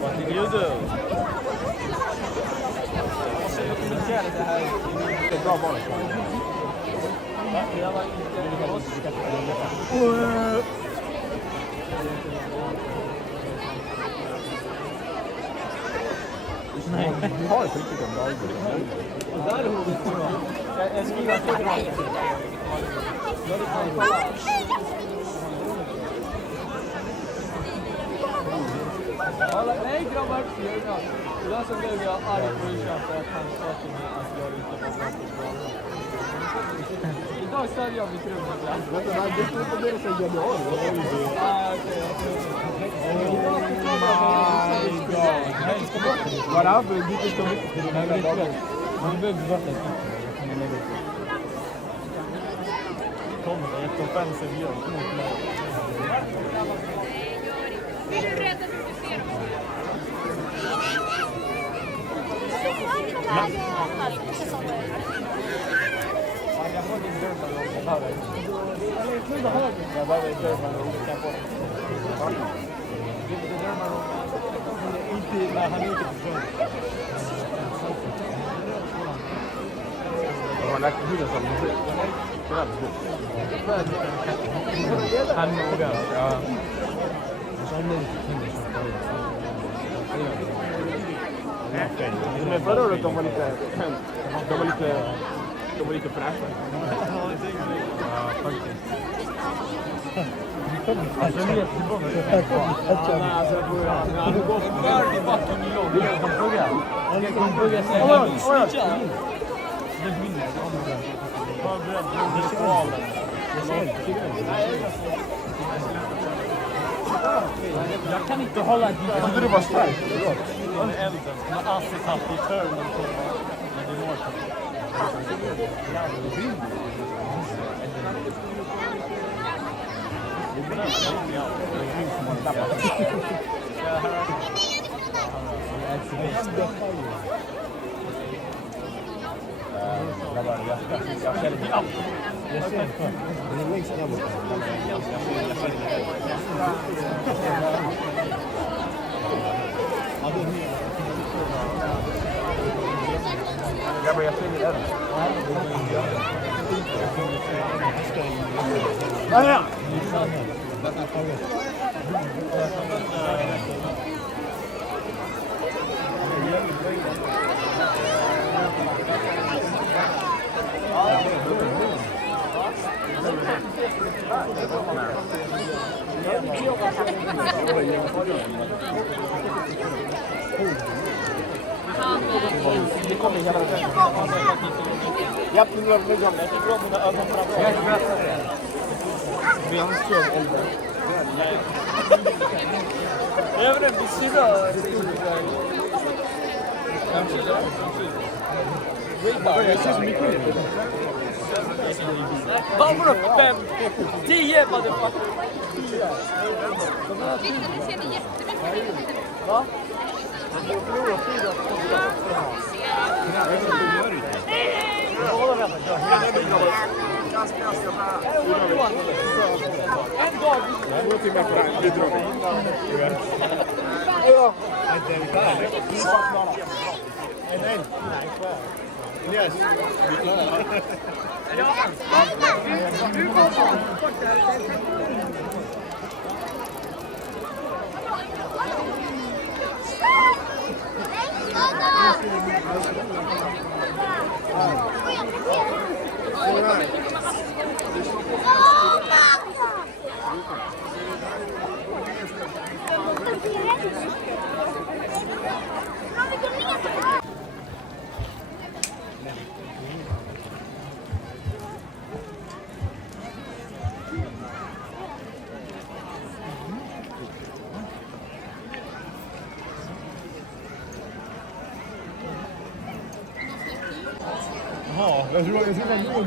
What did you do? Det är bra boll. Nej, vi har det på riktigt en Valborg. Och där är hon. Jag skriver att det är bra. Nej grabbar, idag så blev jag arg på Richard för att han sa till mig att jag inte var bra. Idag ställer jag mitt rum ibland. Vänta, det är inte det som jag gör. Bara för att det ska mycket till den här dagen. Man behöver vatten. Kom, det är ett offensiv gör mot mig. Vill du rädda hur du ser på? Jag får din dörr med någon behöver. Jag behöver en dörr med någon kan få. Inte när han inte förstår. Jag har lagt huvudet som musik. Han noga. Ja. Men förra året de var lite fräscha. Ja, faktiskt. Alltså nu är det tillbaka. Alltså det går för fucking långt. Det kan plugga sig hem. Snitcha. Det vinner. Förberedd. Det är skvalen. Jag kan inte hålla dit. Jag trodde det var starkt. Den elden. Man har alltid haft i törnen. Men det var så. Jag känner mig allt. Jag ser det. Det är längst där borta. Jag ser det. Ja. Det kommer hela tiden. Jag provar med dem. Jag provar mina ögon framför. Jag skrattar det. Vi har en stor elda. Jag vet inte, vi ser jag ser så mycket. Bara 5, 10 motherfucker. Vi ser det jättemycket. Va? En dag. Jag går till mig för att bidra. Ja. Nej. Yes. Vi klarar det. Ja, jag tror det är låg.